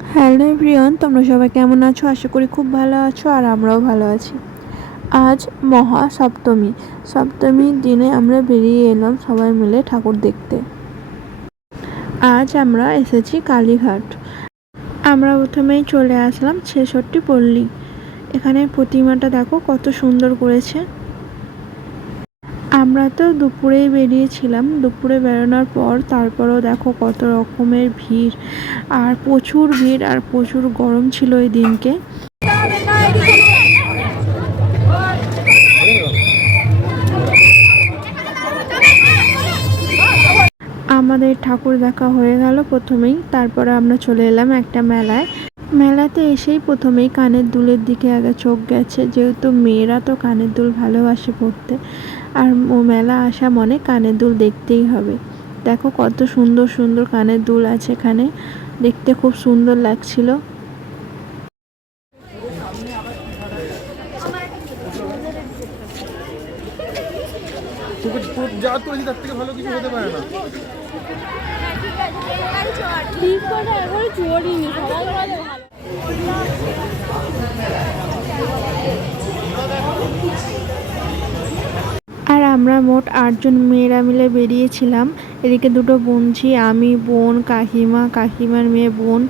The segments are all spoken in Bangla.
হ্যালো এভরিওয়ান, তোমরা সবাই কেমন আছো? আশা করি খুব ভালো আছো আর আমরাও ভালো আছি। আজ মহা সপ্তমী। সপ্তমীর দিনে আমরা বেরিয়ে এলাম সবাই মিলে ঠাকুর দেখতে। আজ আমরা এসেছি কালীঘাট। আমরা প্রথমেই চলে আসলাম ছেষট্টি পল্লী। এখানে প্রতিমাটা দেখো কত সুন্দর করেছে। আমরা তো দুপুরেই বেরিয়েছিলাম। দুপুরে বেরোনোর পর তারপরেও দেখো কত রকমের ভিড়। আর প্রচুর ভিড় আর প্রচুর গরম ছিল ওই দিনকে। আমাদের ঠাকুর দেখা হয়ে গেল প্রথমেই। তারপরে আমরা চলে এলাম একটা মেলায়। মেলাতে এসেই প্রথমেই কানের দুলের দিকে আগে চোখ গেছে। যেহেতু মেয়েরা তো কানের দুল ভালোবাসে পড়তে। আর মেলা আসা মনে কানের দুল দেখতেই হবে। দেখো কত সুন্দর সুন্দর কানের দুল আছে এখানে। দেখতে খুব সুন্দর লাগছিল। আমরা মোট আটজন মেয়েরা মিলে বেরিয়েছিলাম। এদিকে দুটো বোনঝি, আমি বোন, কাকিমা, কাকিমার মেয়ে বোন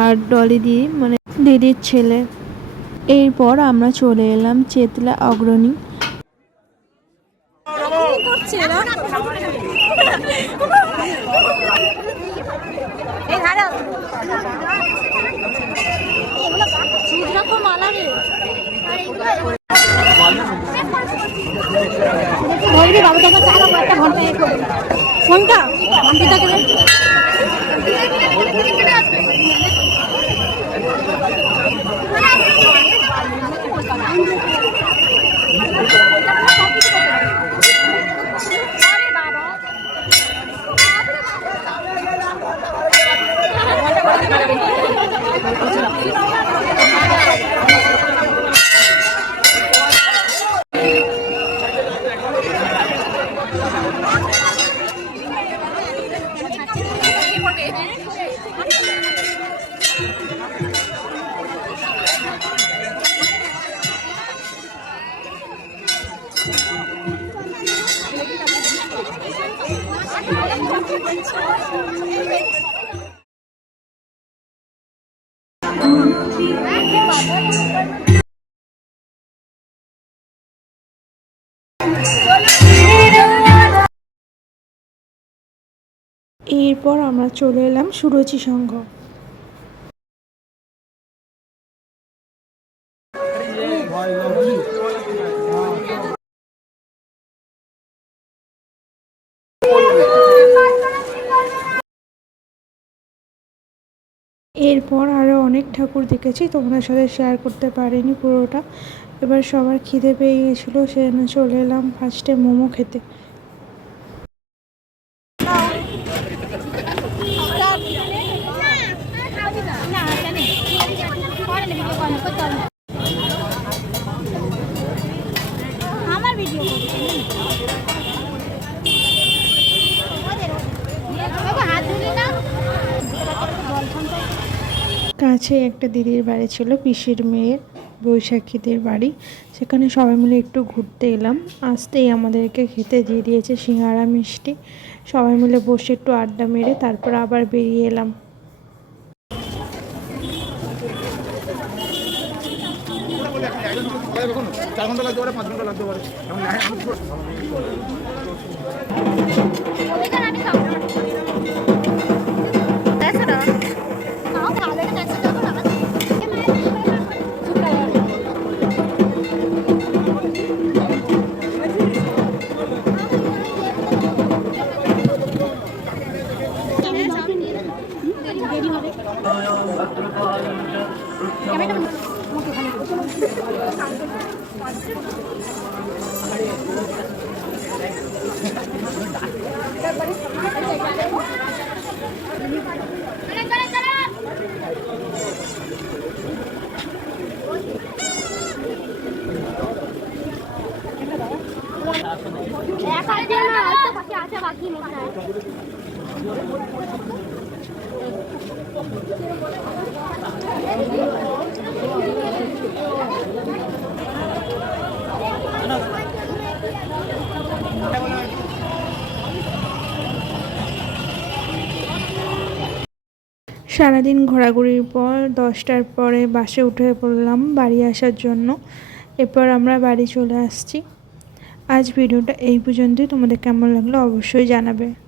আর ডলি দি মানে দিদির ছেলে। এরপর আমরা চলে এলাম চেতলা অগ্রণী। এই বলবি বাবু টাকা চালা একটা ঘণ্টা এ করে ফোনটা? ঘন্টাটাকে দে। এরপর আমরা চলে এলাম সুরচি সংঘ। এরপর আরও অনেক ঠাকুর দেখেছি, তোমাদের সাথে শেয়ার করতে পারিনি পুরোটা। এবার সবার খিদে পেয়ে গেছিল, সেজন্য চলে এলাম ফার্স্টে মোমো খেতে। আমার ভিডিও কাছে একটা দিদির বাড়ি ছিল, পিসির মেয়ের বৈশাখীদের বাড়ি। সেখানে সবাই মিলে একটু ঘুরতে এলাম। আসতেই আমাদেরকে খেতে দিয়ে দিয়েছে সিঙ্গারা, মিষ্টি। সবাই মিলে বসে একটু আড্ডা মেরে তারপর আবার বেরিয়ে এলাম। চার ঘণ্টা লাগতে পারে পাঁচ ঘণ্টা লাগতে পারে একা দিয়ে না হয়তো বাকি আছে বাকি মনে হয় সারাদিন ঘোরাঘুরির পর দশটার পরে বাসে উঠে পড়লাম বাড়ি আসার জন্য। এরপর আমরা বাড়ি চলে আসছি। আজ ভিডিওটা এই পর্যন্তই। তোমাদের কেমন লাগল অবশ্যই জানাবে।